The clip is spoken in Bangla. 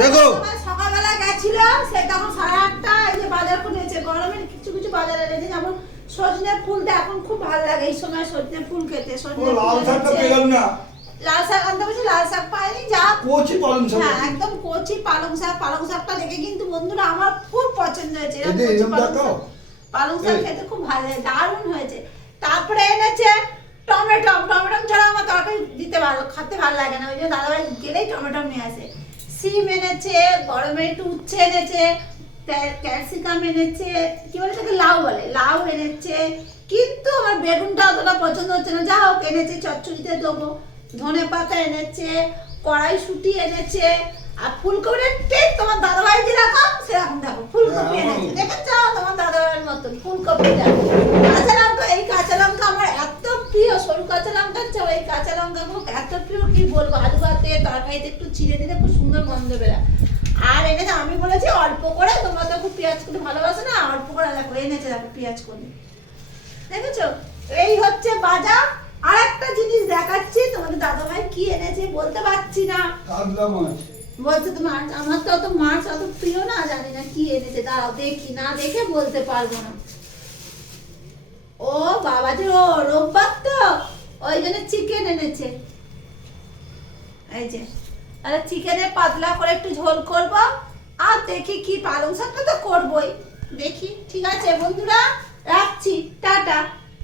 দেখো সকালবেলা গেছিল সে তখন 8:30 এই যে বাজার করেছে, গরমের কিছু কিছু বাজার এনেছে, যেমন সজনে ফুলটা এখন খুব ভালো লাগে এই সময় সজনে ফুল খেতে। সজনে লাল শাকটা পেলাম না, লাল শাক আনতে বলছি, লাল শাক পাইনি, যা কচি পালং শাক। হ্যাঁ একদম কচি পালং শাক। পালং শাকটা দেখে কিন্তু বন্ধুরা আমার খুব পছন্দ হয়েছে। পালং শাক খেতে খুব ভালো লাগে, দারুণ হয়েছে। তারপরে এনেছে টমেটো। টমেটো ছাড়া আমার তরকারি দিতে ভালো খেতে ভালো লাগে না, ওই জন্য দাদাভাই গেলেই টমেটো নিয়ে আসে। সিম এনেছে, গরমের একটু উচ্ছে এনেছে, ক্যাপসিকাম এনেছে, কি বলে তাকে লাউ বলে, লাউ এনেছে। কিন্তু আমার বেগুনটা অতটা পছন্দ হচ্ছে না, যা হোক এনেছে, চচ্চড়িতে দেবো। ধনে পাতা এনেছে, কড়াইশুঁটি এনেছে, আর ফুলকপির ঠিক তোমার দাদাভাই যেরকম সেরকম দেখো ফুলকপি এনেছে, দেখেছো তোমার দাদাভাইয়ের মতন ফুলকপি দেখো। কাঁচা লঙ্কা, এই কাঁচা লঙ্কা আমার এত প্রিয়, সরু কাঁচা লঙ্কা চাও, এই কাঁচা লঙ্কা এত প্রিয় কি বলবো। আলু ভাতে তরকারিতে একটু চিড়ে দিলে খুব সুন্দর গন্ধ বেরা। আর এনেছে, আমি বলেছি অল্প করে, তোমরা তো খুব পেঁয়াজ করে ভালোবাসো না, অল্প করে দেখো এনেছে, দেখো পেঁয়াজ করে, দেখেছো। এই হচ্ছে বাজার। আর একটা জিনিস দেখাচ্ছি তোমাদের, দাদাভাই কি এনেছে বলতে পারছি না, কাতলা মাছ বলছে তো মাছ, আমার তো অত মাছ অত প্রিয় না, জানি না কি এনেছে, দাঁড়াও দেখি, না দেখে বলতে পারবো না। ও বাবা যে, ও রোববার তো ওই জন্য চিকেন এনেছে, এই যে। তাহলে চিকেনের পাতলা করে একটু ঝোল করব, আর দেখি কি পালং শাকটা তো করবোই, দেখি। ঠিক আছে বন্ধুরা, রাখছি, টাটা।